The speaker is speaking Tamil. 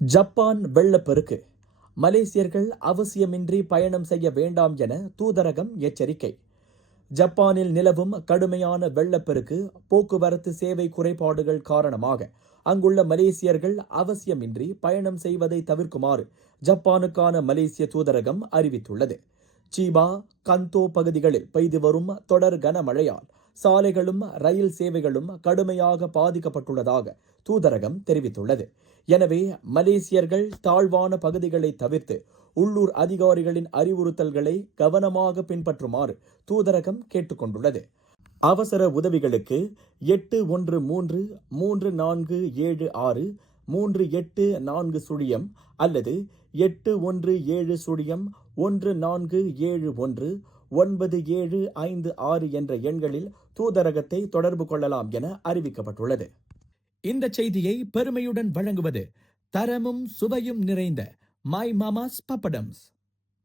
ஜப்பான் வெள்ளப்பெருக்கு. மலேசியர்கள் அவசியமின்றி பயணம் செய்ய வேண்டாம் என தூதரகம் எச்சரிக்கை. ஜப்பானில் நிலவும் கடுமையான வெள்ளப்பெருக்கு, போக்குவரத்து சேவை குறைபாடுகள் காரணமாக அங்குள்ள மலேசியர்கள் அவசியமின்றி பயணம் செய்வதை தவிர்க்குமாறு ஜப்பானுக்கான மலேசிய தூதரகம் அறிவித்துள்ளது. சீபா, கந்தோ பகுதிகளில் பெய்து வரும் தொடர் கனமழையால் சாலைகளும் ரயில் சேவைகளும் கடுமையாக பாதிக்கப்பட்டுள்ளதாக தூதரகம் தெரிவித்துள்ளது. எனவே மலேசியர்கள் தாழ்வான பகுதிகளை தவிர்த்து உள்ளூர் அதிகாரிகளின் அறிவுறுத்தல்களை கவனமாக பின்பற்றுமாறு தூதரகம் கேட்டுக்கொண்டுள்ளது. அவசர உதவிகளுக்கு 8134763840 அல்லது 817014719756 என்ற எண்களில் தூதரகத்தை தொடர்பு கொள்ளலாம் என அறிவிக்கப்பட்டுள்ளது. இந்த செய்தியை பெருமையுடன் வழங்குவது தரமும் சுவையும் நிறைந்த மை மாமாஸ் பப்படம்ஸ்.